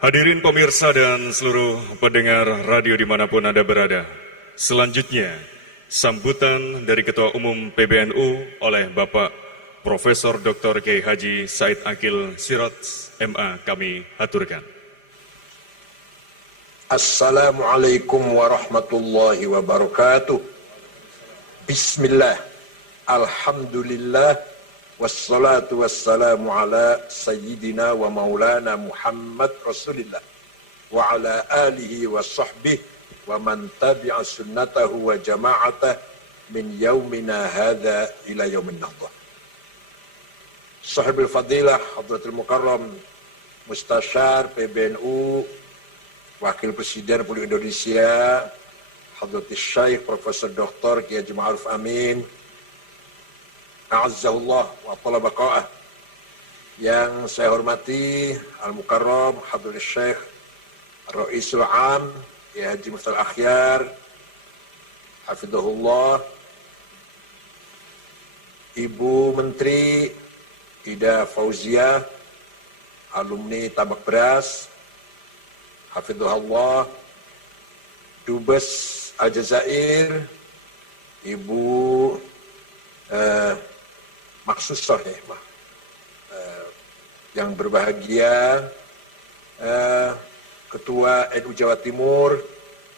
Hadirin pemirsa dan seluruh pendengar radio dimanapun Anda berada. Selanjutnya, sambutan dari Ketua Umum PBNU oleh Bapak Profesor Dr. Kiai Haji Said Akil Siraj MA kami haturkan. Assalamualaikum warahmatullahi wabarakatuh. Bismillah, alhamdulillah, wassalatu wassalamu ala sayyidina wa maulana Muhammad Rasulillah wa ala alihi wa sahbihi wa man tabi'a sunnatahu wa jama'atah min yaumina hadha ila yaumin nahdah. Sahibul Fadilah Hadratul Mukarram Mustasyar PBNU, Wakil Presiden Republik Indonesia Hadratul Syekh Profesor Dr. Kiai Haji Ma'ruf Amin A'azzahullah wa tala baqa'ah. Yang saya hormati Al-Mukarram Hadratul Syekh Ra'isul Am Kiai Haji Muftal Akhyar Hafidhahullah, Ibu Menteri Ida Fauziah, alumni Tabak Beras Hafidhahullah, Dubes Aljazair, Ibu Maksusah yang berbahagia, Ketua NU Jawa Timur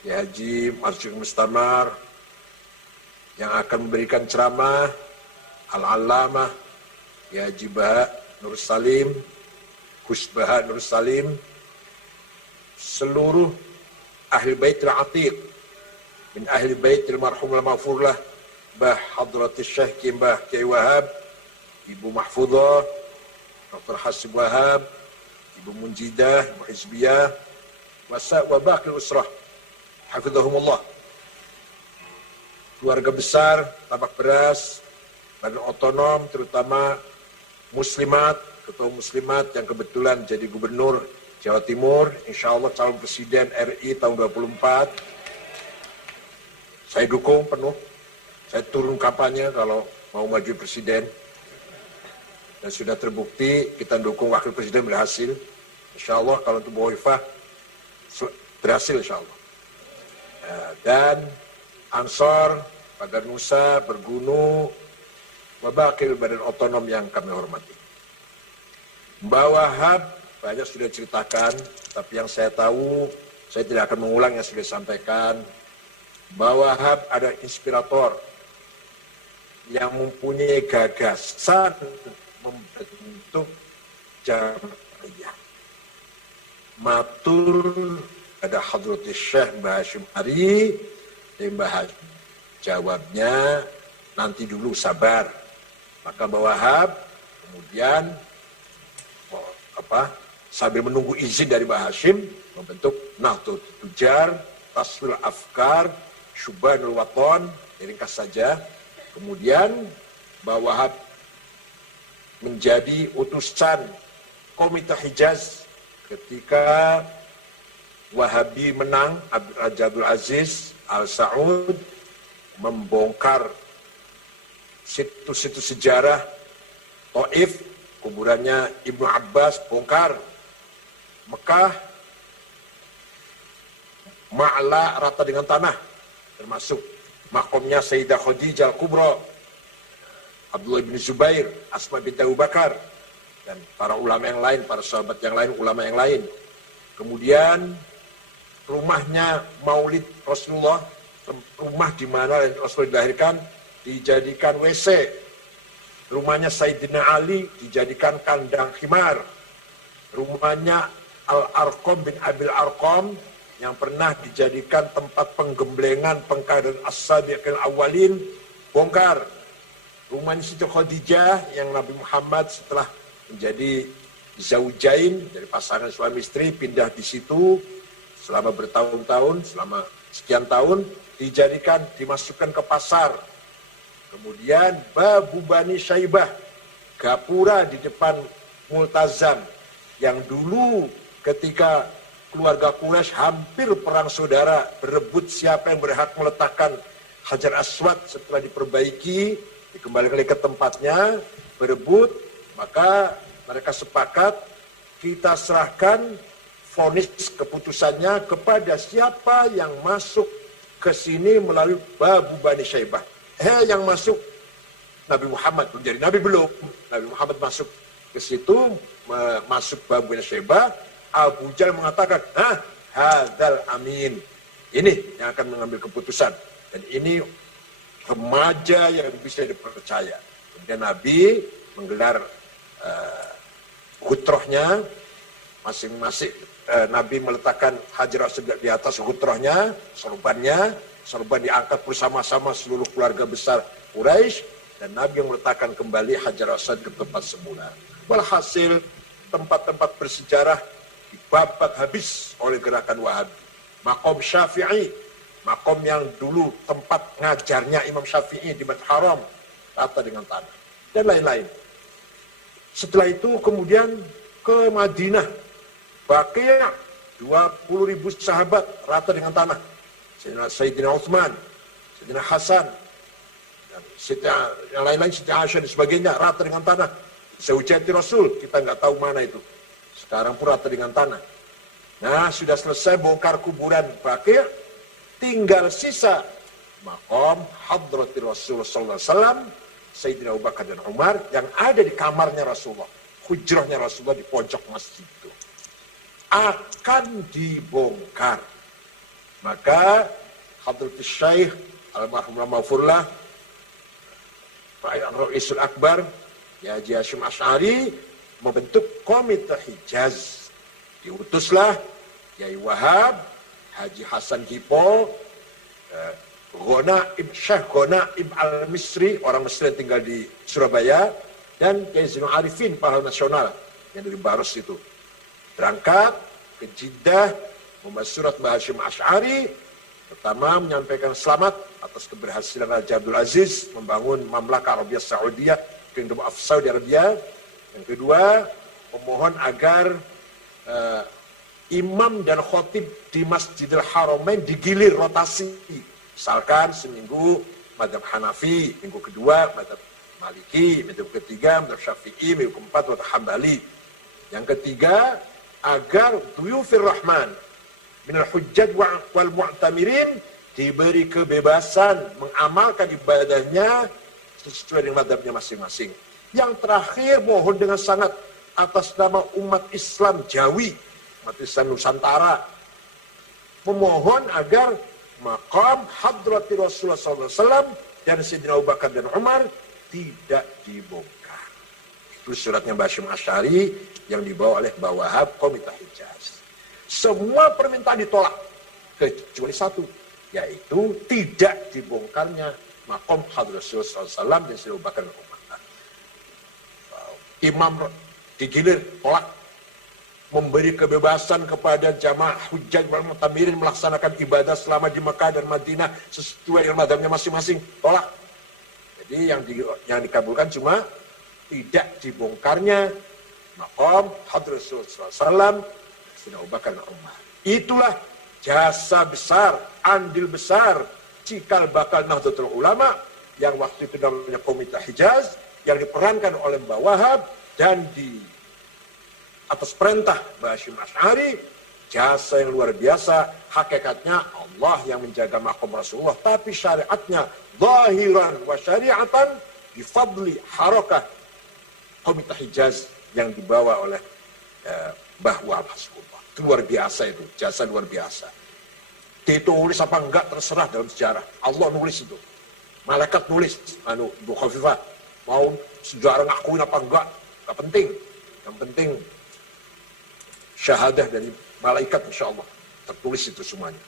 Kiai Haji Marsudi Mustamar, yang akan memberikan ceramah Al-Allamah Kiai Haji Baha Nur Salim, Gus Baha Nur Salim, seluruh ahli baitul atiq min ahli baitil marhum al-maghfurlah Bah Hadratul Syekh Mbah Kiai Wahab, Ibu Mahfudzah, Dr. Hasib Wahab, Ibu Munjidah, Ibu Hizbiyah, wa baqil usrah hafizahumullah. Keluarga besar Tabak Beras, Badan Otonom, terutama muslimat, ketua muslimat yang kebetulan jadi gubernur Jawa Timur, insya Allah calon presiden RI tahun 2024. Saya dukung penuh. Saya turun kampanye kalau mau maju presiden. Dan sudah terbukti kita dukung wakil presiden berhasil. Insya Allah kalau untuk Bu Hovifah berhasil insya Allah. Dan Ansor, Pagar Nusa, Bergunu, Wabakil Badan Otonom yang kami hormati. Mbak Wahab banyak sudah ceritakan, tapi yang saya tahu, saya tidak akan mengulang yang sudah disampaikan. Mbak Wahab ada inspirator yang mempunyai gagasan membentuk Jam'iyah. Matur ada Hadratul Syekh Mbah Hashim Ari, Mbah Hashim jawabnya nanti dulu sabar. Maka Mbak Wahab kemudian sambil menunggu izin dari Mbah Hashim membentuk Nahdlatul Tujar, Tasfil Afkar, Syubanul Waton, ringkas saja. Kemudian Mbah Wahab menjadi utusan Komite Hijaz ketika Wahabi menang, Raja Abdul Aziz Al Saud membongkar situs-situs sejarah Taif, kuburannya Ibnu Abbas bongkar, Mekah Ma'la rata dengan tanah, termasuk makomnya Sayyidah Khadijah Al-Kubra, Abdullah bin Zubair, Asma binti Abu Bakar, dan para ulama yang lain, para sahabat yang lain, ulama yang lain. Kemudian rumahnya Maulid Rasulullah, rumah di mana Rasulullah dilahirkan, dijadikan WC. Rumahnya Sayyidina Ali dijadikan kandang khimar. Rumahnya Al-Arqam bin Abil Arqam yang pernah dijadikan tempat penggemblengan pengkaderan as-sabiqil awalin bongkar. Rumahnya Siti Khadijah yang Nabi Muhammad setelah menjadi zaujain, dari pasangan suami istri, pindah di situ selama bertahun-tahun, selama sekian tahun, dijadikan, dimasukkan ke pasar. Kemudian Babu Bani Syaibah, gapura di depan Multazam, yang dulu ketika keluarga Quraisy hampir perang saudara, berebut siapa yang berhak meletakkan Hajar Aswad setelah diperbaiki, dikembalikan ke tempatnya, berebut, maka mereka sepakat kita serahkan vonis keputusannya kepada siapa yang masuk ke sini melalui Babu Bani Syaibah. Yang masuk Nabi Muhammad, belum jadi Nabi belum. Nabi Muhammad masuk ke situ, masuk Babu Bani Syaibah. Abu Jahal mengatakan, hadzal amin. Ini yang akan mengambil keputusan. Dan ini remaja yang bisa dipercaya. Kemudian Nabi menggelar hutrohnya, masing-masing Nabi meletakkan Hajar Aswad di atas hutrohnya, sorban diangkat bersama-sama seluruh keluarga besar Quraisy, dan Nabi yang meletakkan kembali Hajar Aswad ke tempat semula. Walhasil tempat-tempat bersejarah dibabat habis oleh gerakan Wahabi. Maqam Syafi'i, makom yang dulu tempat ngajarnya Imam Syafi'i di Masjid Haram, rata dengan tanah, dan lain-lain. Setelah itu kemudian ke Madinah, Baqi' 20.000 sahabat rata dengan tanah. Sayyidina Utsman, Sayyidina Hasan, dan yang lain-lain, Sayyidina Aisyah dan sebagainya rata dengan tanah. Zaujati Rasul, kita nggak tahu mana itu. Sekarang pun rata dengan tanah. Nah, sudah selesai bongkar kuburan Baqi', tinggal sisa maqam Hadrati Rasulullah SAW, Sayyidina Abu Bakar dan Umar yang ada di kamarnya Rasulullah, hujrahnya Rasulullah di pojok masjid itu, akan dibongkar. Maka Hadratus Syekh Almarhum Mahfurullah Ra'isul Akbar ya Haji Hasyim Asy'ari membentuk Komite Hijaz. Diutuslah Yai Wahab, Haji Hasan Kipo, Syekh Ghonaib Al-Misri, orang Mesir yang tinggal di Surabaya, dan Kiai Zainul Arifin, pahlawan nasional yang dari Baros itu. Berangkat ke Jeddah, membaca surat Mbah Hasyim Asy'ari, pertama menyampaikan selamat atas keberhasilan Raja Abdul Aziz membangun Mamlaka Arabia Saudiyah, Kingdom of Saudi Arabia. Yang kedua, memohon agar imam dan khotib di Masjidil Haramain digilir rotasi. Misalkan seminggu mazhab Hanafi, minggu kedua mazhab Maliki, minggu ketiga mazhab Syafi'i, minggu keempat mazhab Hambali. Yang ketiga, agar duyufir rahman minal hujjat wal mu'tamirin diberi kebebasan mengamalkan ibadahnya sesuai dengan mazhabnya masing-masing. Yang terakhir, mohon dengan sangat atas nama umat Islam Jawi, umat Islam Nusantara, memohon agar maqam Hadrati Rasulullah SAW dan Sayyidina Abu Bakar dan Umar tidak dibongkar. Itu suratnya Mbah Hasyim Asy'ari yang dibawa oleh Mbah Wahab, Komite Hijaz. Semua permintaan ditolak, kecuali satu, yaitu tidak dibongkarnya maqam Hadrati Rasulullah SAW dan Sayyidina Abu Bakar dan Umar. Imam digilir, tolak. Memberi kebebasan kepada jamaah hujjaj wal mu'tamirin melaksanakan ibadah selama di Mekah dan Madinah sesuai dengan mazhabnya masing-masing, tolak. Jadi yang dikabulkan cuma tidak dibongkarnya maqam Hadratus Rasulullah SAW, Sayyidina Abu Bakar dan Umar. Itulah jasa besar, andil besar, cikal bakal Nahdlatul Ulama yang waktu itu namanya Komite Hijaz, yang diperankan oleh Mbah Wahab, dan di atas perintah Mbah Hasyim Asy'ari, jasa yang luar biasa. Hakikatnya Allah yang menjaga maqam Rasulullah, tapi syariatnya zahiran wa syari'atan bifadli harakah Komite Hijaz yang dibawa oleh Mbah Wahab Hasbullah. Itu luar biasa, itu jasa luar biasa. Ditulis apa enggak terserah dalam sejarah, Allah nulis itu. Malaikat nulis, Ibu Khafifah, mau sejarah ngakuin apa enggak penting. Yang penting syahadah dari malaikat, insya Allah tertulis itu semuanya.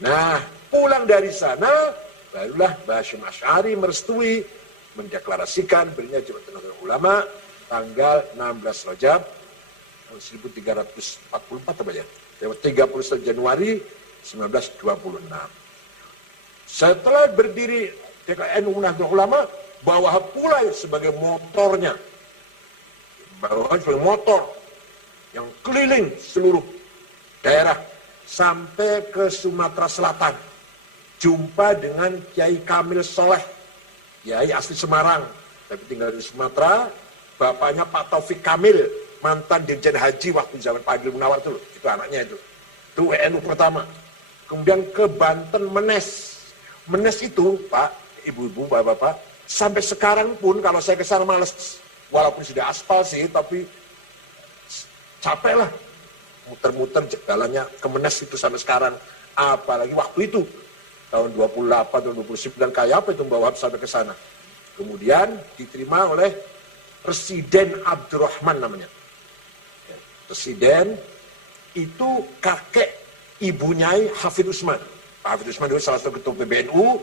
Nah, pulang dari sana barulah Mbah Hasyim Asy'ari merestui, mendeklarasikan belinya Jabatan Nahdlatul Ulama tanggal 16 Rajab tahun 1344 apa ya? 31 Januari 1926. Setelah berdiri NU Nahdlatul Ulama, bawa pula sebagai motornya. Bawa sebagai motor yang keliling seluruh daerah sampai ke Sumatera Selatan. Jumpa dengan Kiai Kamil Soleh, Kiai asli Semarang, tapi tinggal di Sumatera. Bapaknya Pak Taufik Kamil, mantan Dirjen Haji waktu zaman Pak Agil Munawar itu loh, itu anaknya itu. Itu WNU pertama. Kemudian ke Banten Menes. Menes itu, Pak, Ibu-ibu, Bapak-bapak, sampai sekarang pun kalau saya ke sana males, walaupun sudah aspal sih, tapi capek lah. Muter-muter jalannya ke Menes itu sampai sekarang. Apalagi waktu itu, tahun 28, tahun 29, kayak apa itu Mbak Wahab sampai ke sana. Kemudian diterima oleh Presiden Abdurrahman namanya. Presiden itu kakek ibunya Hafid Usman. Pak Hafid Usman dulu salah satu ketua PBNU,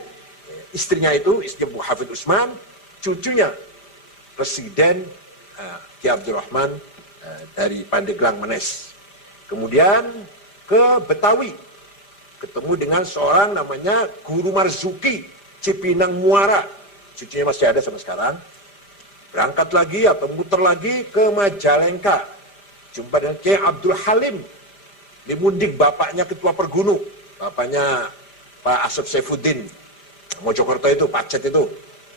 istrinya itu, istrinya Bu Hafid Usman, cucunya Presiden Ki Abdurrahman dari Pandeglang Menes. Kemudian ke Betawi, ketemu dengan seorang namanya Guru Marzuki, Cipinang Muara, cucunya masih ada sampai sekarang. Berangkat lagi atau muter lagi ke Majalengka, jumpa dengan Kiai Abdul Halim, di Mundik, bapaknya Ketua Pergunu, bapaknya Pak Asep Saifuddin, Mojokerto itu, Pacet itu,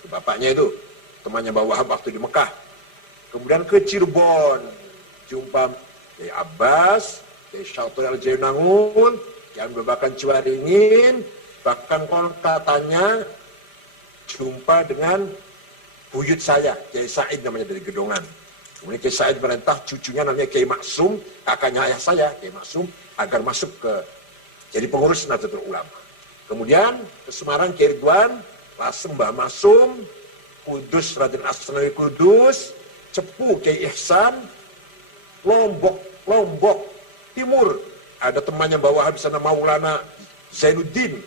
bapaknya itu, temannya Mbak Wahab waktu di Mekah. Kemudian ke Cirebon, jumpa Kiai Abbas, Kiai Syaikhul Al-Jainangun, yang berbakan Ciwaringin, bahkan katanya jumpa dengan buyut saya, Kiai Said namanya dari Gedongan. Kemudian Kiai Said merintah cucunya namanya Kiai Maksum, kakaknya ayah saya, Kiai Maksum, agar masuk ke jadi pengurus Nahdlatul Ulama. Kemudian ke Semarang, Kiai Ridwan, Lasem Mbah Masum, Kudus Raden Asnawi Kudus, Cepu Kiai Ihsan, Lombok Timur, ada temannya Mbak Wahab di sana, Maulana Zainuddin.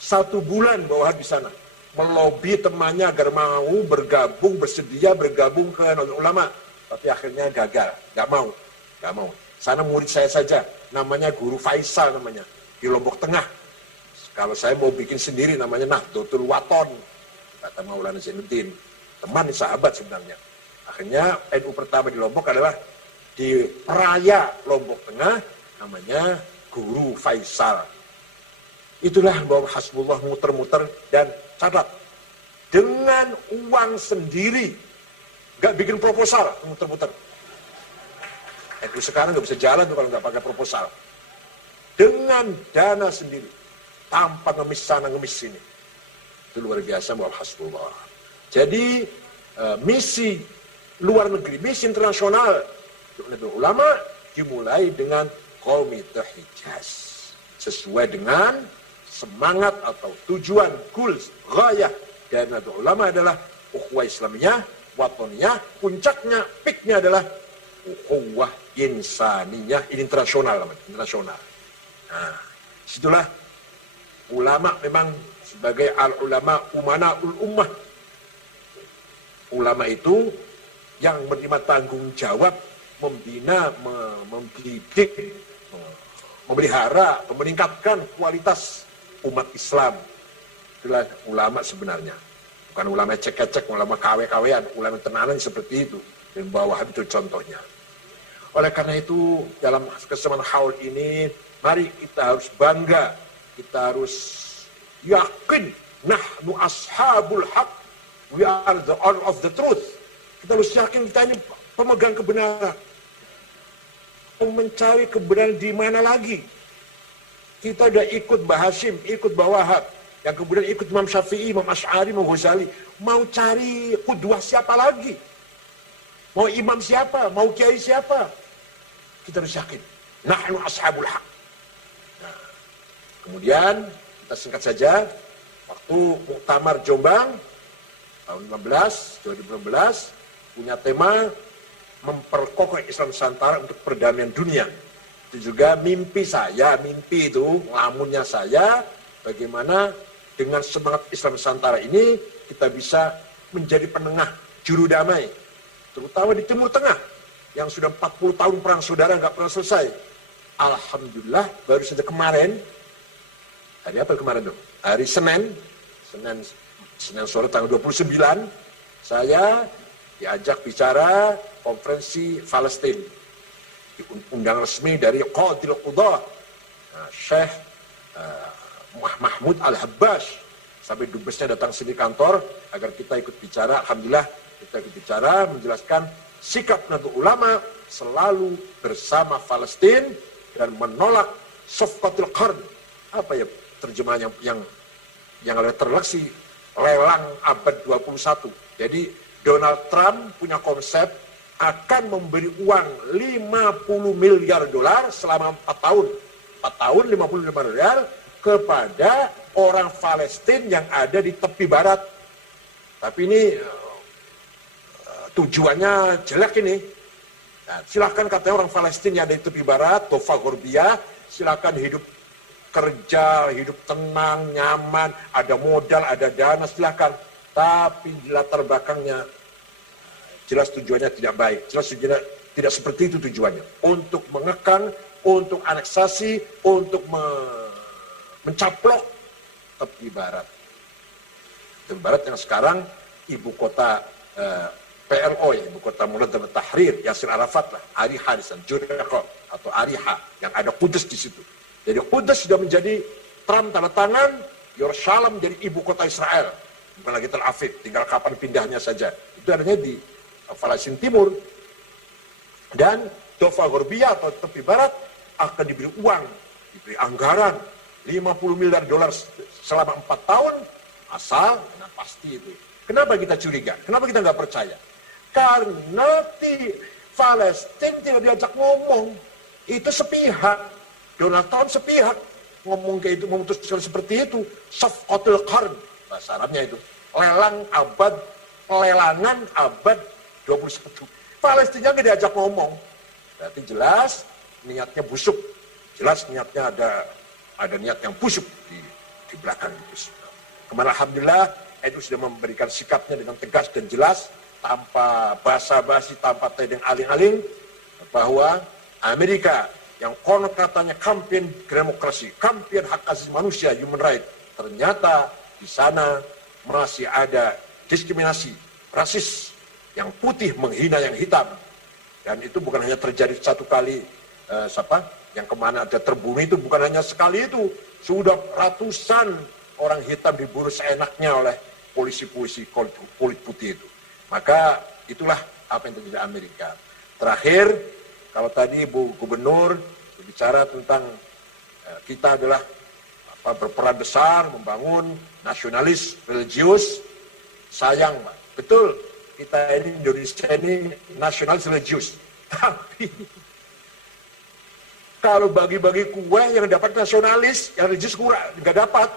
1 bulan Mbak Wahab di sana, melobi temannya agar mau bergabung, bersedia bergabung ke Nahdlatul Ulama. Tapi akhirnya gagal, nggak mau. Sana murid saya saja, namanya Guru Faisal namanya, di Lombok Tengah. Kalau saya mau bikin sendiri namanya Nahdlatul Waton, kata Maulana Zainuddin. Teman, sahabat sebenarnya. Akhirnya NU pertama di Lombok adalah di Peraya Lombok Tengah, namanya Guru Faisal. Itulah bahwa Hasbullah muter-muter dan catat. Dengan uang sendiri, nggak bikin proposal, muter-muter. NU sekarang nggak bisa jalan tuh kalau nggak pakai proposal. Dengan dana sendiri, tanpa ngemis sana ngemis sini. Itu luar biasa bahwa Hasbullah. Jadi misi luar negeri, misi internasional Nahdlatul Ulama dimulai dengan Komite Hijaz. Sesuai dengan semangat atau tujuan, goals, ghayah dari Nahdlatul Ulama adalah ukhuwah Islamiyah, watoniyah, puncaknya, peaknya adalah ukhuwah insaniyah, internasional. Nah, situlah ulama memang sebagai al-ulama umanaul ummah. Ulama itu yang menerima tanggung jawab membina, mendidik, memelihara, meningkatkan kualitas umat Islam. Itulah ulama sebenarnya. Bukan ulama cek-cek, ulama kawe-kawean, ulama tenanan seperti itu. Dan bawah itu contohnya. Oleh karena itu, dalam kesempatan haul ini, mari kita harus bangga, kita harus yakin, nahnu ashabul haq, we are the honor of the truth. Kita harus yakin kita ini pemegang kebenaran. Mencari kebenaran di mana lagi? Kita udah ikut Mbah Hashim, ikut Mbah Wahab, yang kemudian ikut Imam Syafi'i, Imam Asy'ari, Imam Ghazali. Mau cari qudwah siapa lagi? Mau imam siapa? Mau kiai siapa? Kita harus yakin. Nahnu ashabul haq. Nah, kemudian kita singkat saja, waktu Muktamar Jombang tahun 2016 punya tema memperkokoh Islam Nusantara untuk perdamaian dunia. Itu juga mimpi saya, mimpi itu lamunnya saya, bagaimana dengan semangat Islam Nusantara ini kita bisa menjadi penengah juru damai, terutama di Timur Tengah yang sudah 40 tahun perang saudara nggak pernah selesai. Alhamdulillah baru saja kemarin, hari apa kemarin tuh? Hari Senin sore tanggal 29, saya diajak bicara konferensi Palestina, diundang resmi dari Qadil Qudah, Syekh Mahmud Al-Habbash, sampai dubesnya datang sini kantor agar kita ikut bicara. Alhamdulillah kita ikut bicara, menjelaskan sikap Nahdlatul Ulama selalu bersama Palestina dan menolak Safqatul Qarn. Apa ya terjemahannya yang ada terleksi lelang abad 21. Jadi Donald Trump punya konsep akan memberi uang 50 miliar dolar selama 4 tahun. 4 tahun 50 miliar kepada orang Palestina yang ada di tepi barat. Tapi ini tujuannya jelek ini. Nah, silakan katanya orang Palestina yang ada di tepi barat, Dofa Gorbia, silakan hidup kerja, hidup tenang, nyaman, ada modal, ada dana, silakan. Tapi di latar belakangnya jelas tujuannya tidak baik. Jelas tujuannya tidak seperti itu tujuannya. Untuk mengekang, untuk aneksasi, untuk mencaplok tepi barat. Tepi barat yang sekarang ibu kota PLO, ya, ibu kota Munadzamat Tahrir, Yasir Arafat lah, Ariha di sana, Jericho atau Ariha, yang ada Kudus di situ. Jadi Kudus sudah menjadi Trump tanda tangan, Yerusalem jadi ibu kota Israel, bukan lagi Tel Aviv, tinggal kapan pindahnya saja. Itu adanya di Palestina Timur. Dan Dofa Gorbia atau tepi barat akan diberi uang, diberi anggaran 50 miliar dolar selama 4 tahun, asal, nah pasti itu. Kenapa kita curiga? Kenapa kita nggak percaya? Karena Palestina tidak diajak ngomong. Itu sepihak. Donald Trump sepihak ngomong kayak itu, memutuskan seperti itu. Safqatul Qarn, bahasa Arabnya itu. Pelelangan abad 21. Palestina nggak diajak ngomong. Berarti jelas niatnya busuk. Jelas niatnya ada niat yang busuk di belakang itu. Kemarin alhamdulillah NU sudah memberikan sikapnya dengan tegas dan jelas, tanpa basa-basi, tanpa tedeng aling-aling, bahwa Amerika yang konon katanya kampion demokrasi, kampion hak asasi manusia, human right, ternyata di sana masih ada diskriminasi, rasis, yang putih menghina yang hitam. Dan itu bukan hanya terjadi satu kali, yang kemana ada terbunuh itu bukan hanya sekali itu, sudah ratusan orang hitam dibunuh seenaknya oleh polisi-polisi kulit putih itu. Maka itulah apa yang terjadi di Amerika. Terakhir, kalau tadi Bu Gubernur berbicara tentang kita adalah berperan besar membangun nasionalis religius, sayang Pak, betul kita ini Indonesia ini nasionalis religius. Tapi kalau bagi-bagi kue yang dapat nasionalis, yang religius kurang, nggak dapat.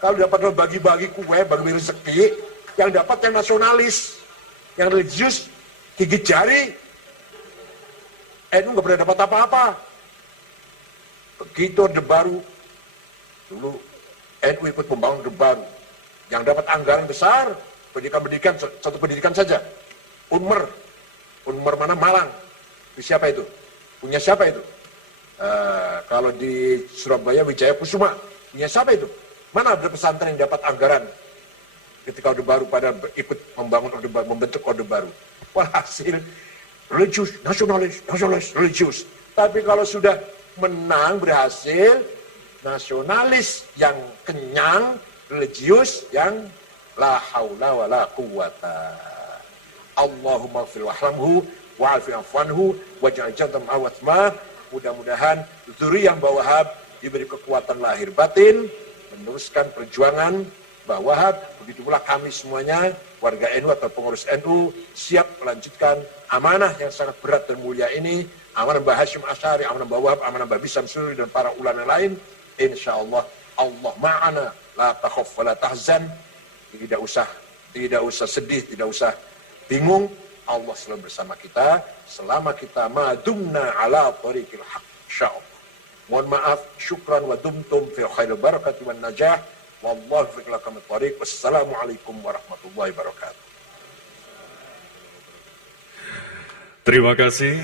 Kalau dapat bagi-bagi kue, bagi rezeki, yang dapat yang nasionalis, yang religius, gigit jari, NU nggak pernah dapat apa-apa. Begitu Orde Baru, dulu NU ikut membangun Orde Baru, yang dapat anggaran besar, pendidikan, satu pendidikan saja, Unmer mana Malang, siapa itu? Punya siapa itu? Kalau di Surabaya Wijaya Kusuma, punya siapa itu? Mana ada pesantren yang dapat anggaran ketika Orde Baru pada ikut membangun Orde Baru, membentuk Orde Baru? Walhasil religius, nasionalis, religius. Tapi kalau sudah menang, berhasil, nasionalis yang kenyang, religius yang la haula wa la quwata. Allahumma fil wahlamhu wa'afi afwanhu waj'al jannatan ma'awatma. Mudah-mudahan zuriyah Mbah Wahab diberi kekuatan lahir batin, meneruskan perjuangan Mbah Wahab. Begitulah kami semuanya, warga NU atau pengurus NU, siap melanjutkan amanah yang sangat berat dan mulia ini. Amanah Mbah Hashim Asy'ari, amanah Mbah Wahab, amanah Mbah Bisam Suri dan para ulama lain. Insyaallah Allah ma'ana, la takhaf wa la tahzan. Tidak usah sedih, tidak usah bingung. Allah selalu bersama kita selama kita madumna ala thariqil haq, insyaallah. Mohon maaf, syukran wa dumtum fi khairil barakati wan najah. Wallahu fi lakum thariq. Wassalamualaikum warahmatullahi wabarakatuh. Terima kasih